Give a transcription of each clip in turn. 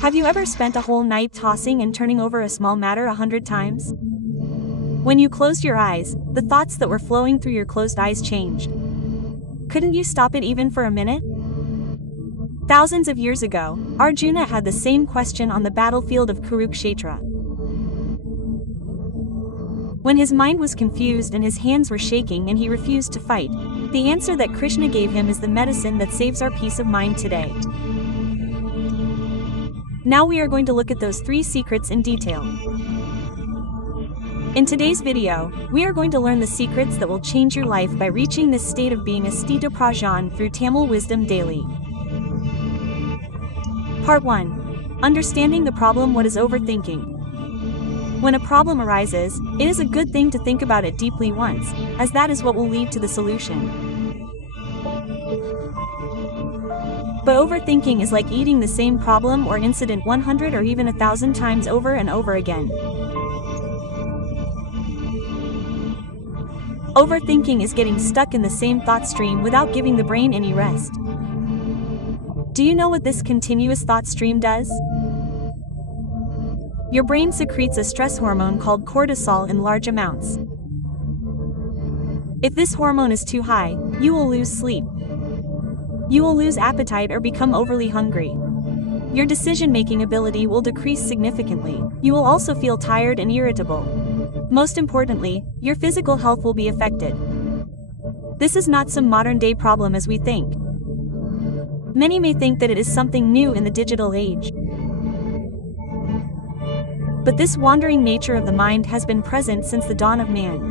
Have you ever spent a whole night tossing and turning over a small matter 100 times? When you closed your eyes, the thoughts that were flowing through your closed eyes changed. Couldn't you stop it even for a minute? Thousands of years ago, Arjuna had the same question on the battlefield of Kurukshetra. When his mind was confused and his hands were shaking and he refused to fight, the answer that Krishna gave him is the medicine that saves our peace of mind today. Now we are going to look at those 3 secrets in detail. In today's video, we are going to learn the secrets that will change your life by reaching this state of being a Stita Prajan through Tamil wisdom daily. Part 1. Understanding the problem. What is overthinking? When a problem arises, it is a good thing to think about it deeply once, as that is what will lead to the solution. But overthinking is like eating the same problem or incident 100 or even 1,000 times over and over again. Overthinking is getting stuck in the same thought stream without giving the brain any rest. Do you know what this continuous thought stream does? Your brain secretes a stress hormone called cortisol in large amounts. If this hormone is too high, you will lose sleep. You will lose appetite or become overly hungry. Your decision-making ability will decrease significantly. You will also feel tired and irritable. Most importantly, your physical health will be affected. This is not some modern-day problem as we think. Many may think that it is something new in the digital age. But this wandering nature of the mind has been present since the dawn of man.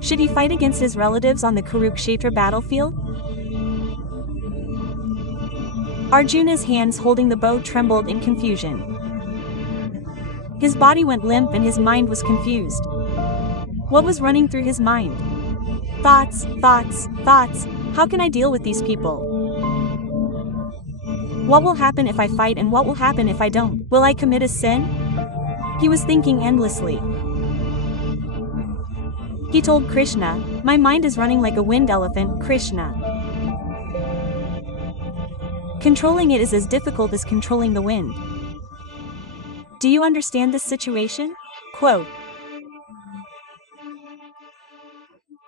Should he fight against his relatives on the Kurukshetra battlefield? Arjuna's hands holding the bow trembled in confusion. His body went limp and his mind was confused. What was running through his mind? Thoughts, thoughts, thoughts. How can I deal with these people? What will happen if I fight and what will happen if I don't? Will I commit a sin? He was thinking endlessly. He told Krishna, "My mind is running like a wind elephant, Krishna. Controlling it is as difficult as controlling the wind." Do you understand this situation? Quote.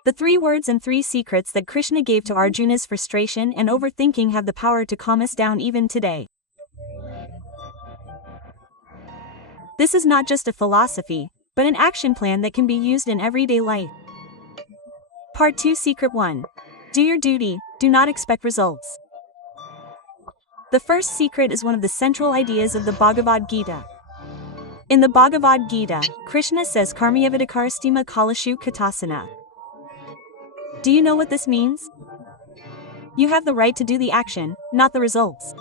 The 3 words and 3 secrets that Krishna gave to Arjuna's frustration and overthinking have the power to calm us down even today. This is not just a philosophy, but an action plan that can be used in everyday life. Part 2. Secret 1. Do your duty, do not expect results. The first secret is one of the central ideas of the Bhagwad Gita. In the Bhagwad Gita, Krishna says Karmayavidikarstima kalashu katasana. Do you know what this means? You have the right to do the action, not the results.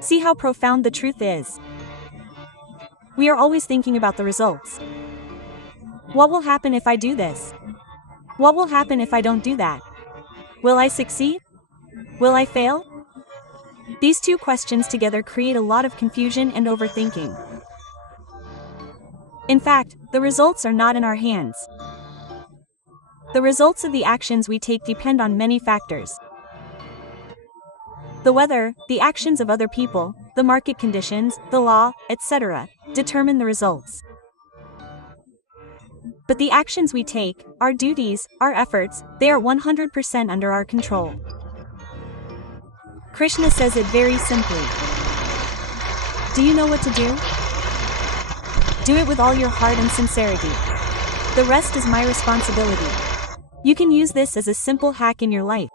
See how profound the truth is. We are always thinking about the results. What will happen if I do this? What will happen if I don't do that? Will I succeed? Will I fail? These 2 questions together create a lot of confusion and overthinking. In fact, the results are not in our hands. The results of the actions we take depend on many factors. The weather, the actions of other people, the market conditions, the law, etc., determine the results. But the actions we take, our duties, our efforts, they are 100% under our control. Krishna says it very simply. Do you know what to do? Do it with all your heart and sincerity. The rest is my responsibility. You can use this as a simple hack in your life.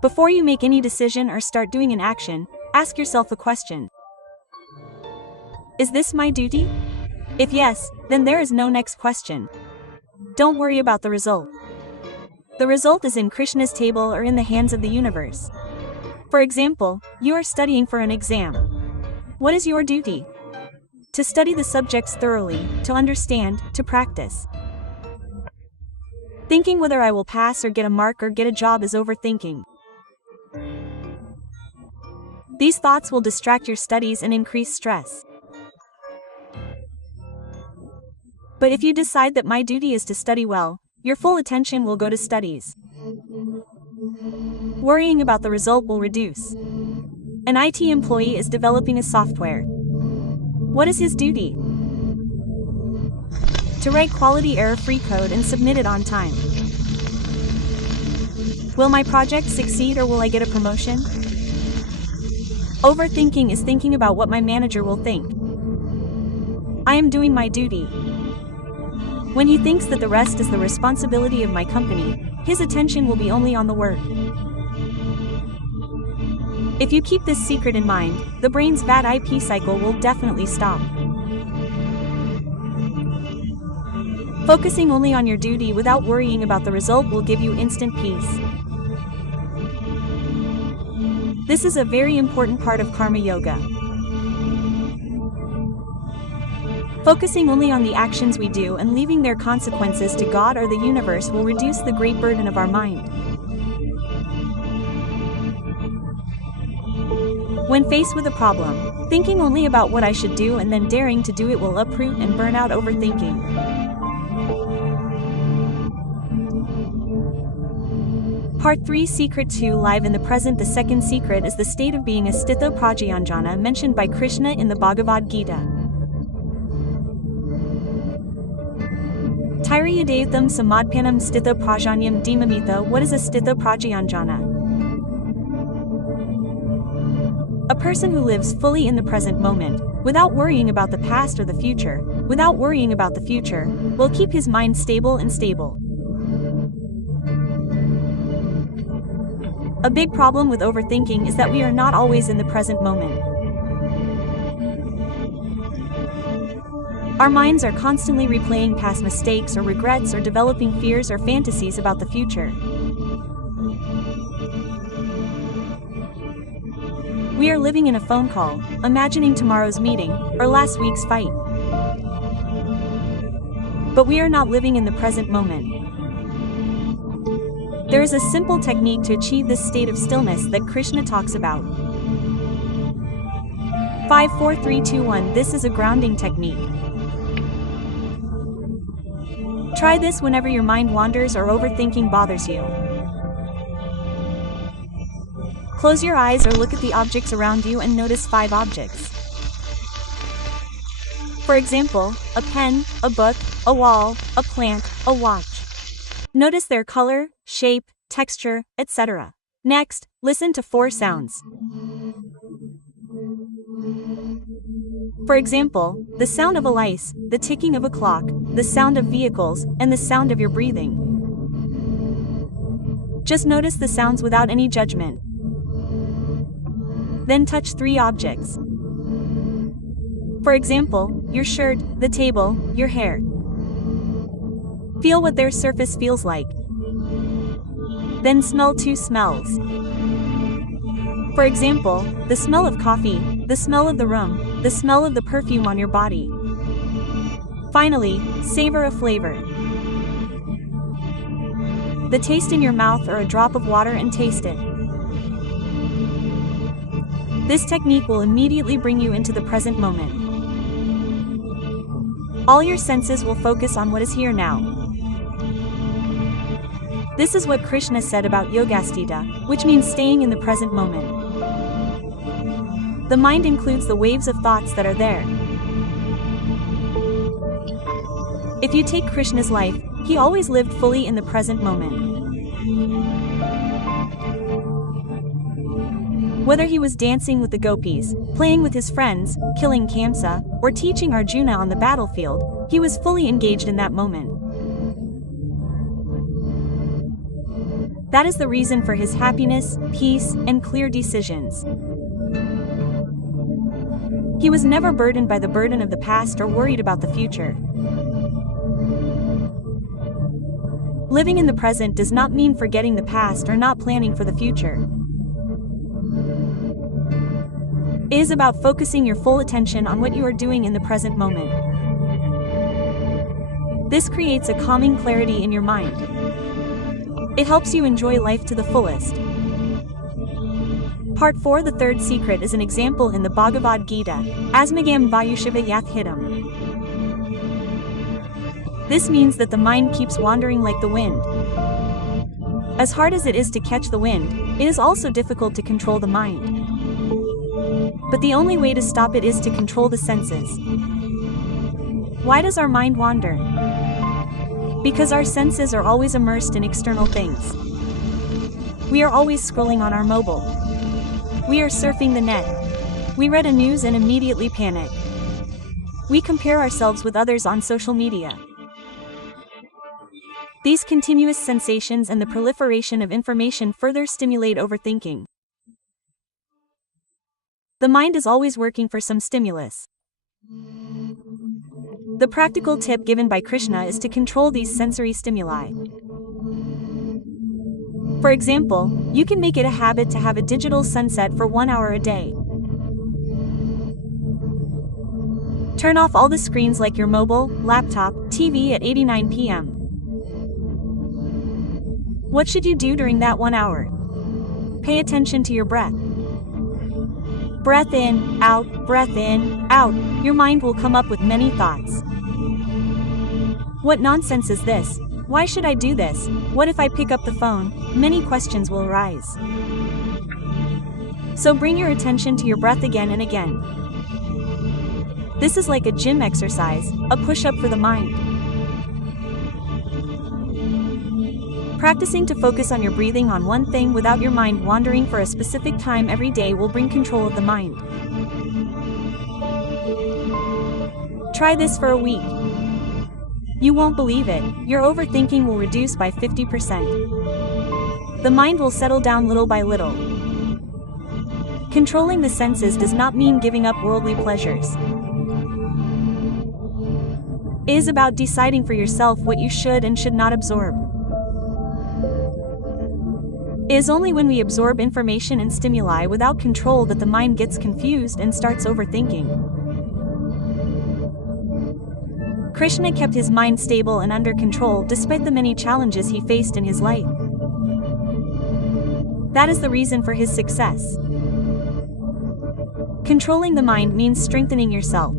Before you make any decision or start doing an action, ask yourself a question. Is this my duty? If yes, then there is no next question. Don't worry about the result. The result is in Krishna's table or in the hands of the universe. For example, you are studying for an exam. What is your duty? To study the subjects thoroughly, to understand, to practice. Thinking whether I will pass or get a mark or get a job is overthinking. These thoughts will distract your studies and increase stress. But if you decide that my duty is to study well, your full attention will go to studies. Worrying about the result will reduce. An IT employee is developing a software. What is his duty? To write quality error-free code and submit it on time. Will my project succeed or will I get a promotion? Overthinking is thinking about what my manager will think. I am doing my duty. When he thinks that the rest is the responsibility of my company, his attention will be only on the work. If you keep this secret in mind, the brain's bad IP cycle will definitely stop. Focusing only on your duty without worrying about the result will give you instant peace. This is a very important part of karma yoga. Focusing only on the actions we do and leaving their consequences to God or the universe will reduce the great burden of our mind. When faced with a problem, thinking only about what I should do and then daring to do it will uproot and burn out overthinking. Part 3 Secret 2 Live in the present. The second secret is the state of being a sthito prajayanjana mentioned by Krishna in the Bhagavad Gita. Tirayadayutam samadpanam sthito prajanyam dhimamitha. What is a sthito prajayanjana? A person who lives fully in the present moment, without worrying about the past or the future, will keep his mind stable and stable. A big problem with overthinking is that we are not always in the present moment. Our minds are constantly replaying past mistakes or regrets or developing fears or fantasies about the future. We are living in a phone call, imagining tomorrow's meeting, or last week's fight. But we are not living in the present moment. There is a simple technique to achieve this state of stillness that Krishna talks about. 5 4 3 2 1. This is a grounding technique. Try this whenever your mind wanders or overthinking bothers you. Close your eyes or look at the objects around you and notice 5 objects. For example, a pen, a book, a wall, a plant, a watch. Notice their color, shape, texture, etc. Next, listen to 4 sounds. For example, the sound of a lice, the ticking of a clock, the sound of vehicles, and the sound of your breathing. Just notice the sounds without any judgment. Then touch 3 objects. For example, your shirt, the table, your hair. Feel what their surface feels like. Then smell 2 smells. For example, the smell of coffee, the smell of the room, the smell of the perfume on your body. Finally, savor a flavor. The taste in your mouth or a drop of water and taste it. This technique will immediately bring you into the present moment. All your senses will focus on what is here now. This is what Krishna said about yogasthita, which means staying in the present moment. The mind includes the waves of thoughts that are there. If you take Krishna's life, he always lived fully in the present moment. Whether he was dancing with the gopis, playing with his friends, killing Kamsa, or teaching Arjuna on the battlefield, he was fully engaged in that moment. That is the reason for his happiness, peace, and clear decisions. He was never burdened by the burden of the past or worried about the future. Living in the present does not mean forgetting the past or not planning for the future. It is about focusing your full attention on what you are doing in the present moment. This creates a calming clarity in your mind. It helps you enjoy life to the fullest. Part 4 The third secret is an example in the Bhagavad Gita, Asmagam Vayushiva Yathhitam. This means that the mind keeps wandering like the wind. As hard as it is to catch the wind, it is also difficult to control the mind. But the only way to stop it is to control the senses. Why does our mind wander? Because our senses are always immersed in external things. We are always scrolling on our mobile. We are surfing the net. We read a news and immediately panic. We compare ourselves with others on social media. These continuous sensations and the proliferation of information further stimulate overthinking. The mind is always working for some stimulus. The practical tip given by Krishna is to control these sensory stimuli. For example, you can make it a habit to have a digital sunset for 1 hour a day. Turn off all the screens like your mobile, laptop, TV at 89 p.m. What should you do during that 1 hour? Pay attention to your breath. Breath in, out, breath in, out. Your mind will come up with many thoughts. What nonsense is this? Why should I do this? What if I pick up the phone? Many questions will arise. So bring your attention to your breath again and again. This is like a gym exercise, a push-up for the mind. Practicing to focus on your breathing on one thing without your mind wandering for a specific time every day will bring control of the mind. Try this for a week. You won't believe it, your overthinking will reduce by 50%. The mind will settle down little by little. Controlling the senses does not mean giving up worldly pleasures. It is about deciding for yourself what you should and should not absorb. It is only when we absorb information and stimuli without control that the mind gets confused and starts overthinking. Krishna kept his mind stable and under control despite the many challenges he faced in his life. That is the reason for his success. Controlling the mind means strengthening yourself.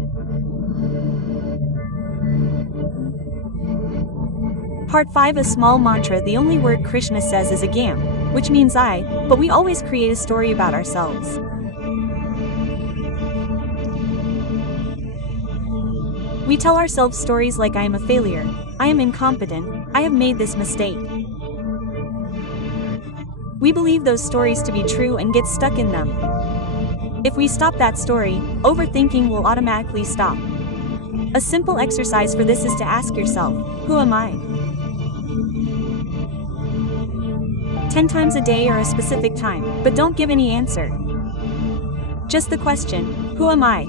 Part 5, a small mantra. The only word Krishna says is agam, which means I, but we always create a story about ourselves. We tell ourselves stories like I am a failure, I am incompetent, I have made this mistake. We believe those stories to be true and get stuck in them. If we stop that story, overthinking will automatically stop. A simple exercise for this is to ask yourself, who am I? 10 times a day or a specific time, but don't give any answer. Just the question, who am I?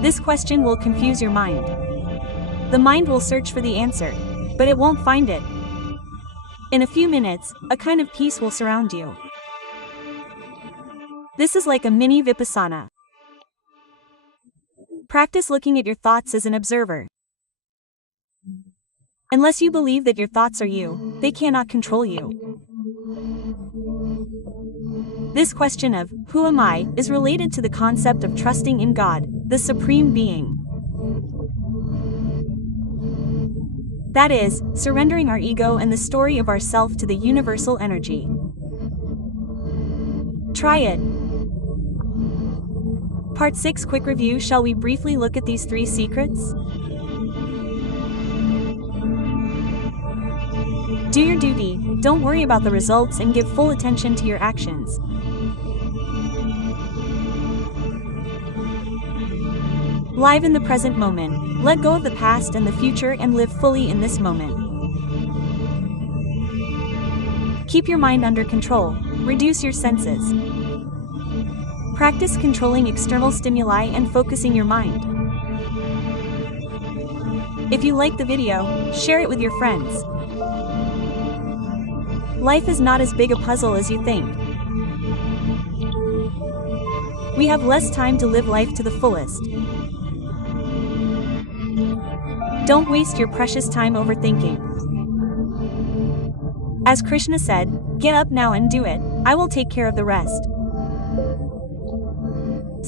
This question will confuse your mind. The mind will search for the answer, but it won't find it. In a few minutes, a kind of peace will surround you. This is like a mini vipassana. Practice looking at your thoughts as an observer. Unless you believe that your thoughts are you, they cannot control you. This question of, who am I, is related to the concept of trusting in God, the Supreme Being. That is, surrendering our ego and the story of ourself to the universal energy. Try it. Part 6, quick review. Shall we briefly look at these 3 secrets? Do your duty, don't worry about the results, and give full attention to your actions. Live in the present moment, let go of the past and the future and live fully in this moment. Keep your mind under control, reduce your senses. Practice controlling external stimuli and focusing your mind. If you like the video, share it with your friends. Life is not as big a puzzle as you think. We have less time to live life to the fullest. Don't waste your precious time overthinking. As Krishna said, get up now and do it, I will take care of the rest.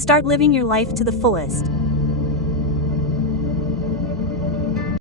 Start living your life to the fullest.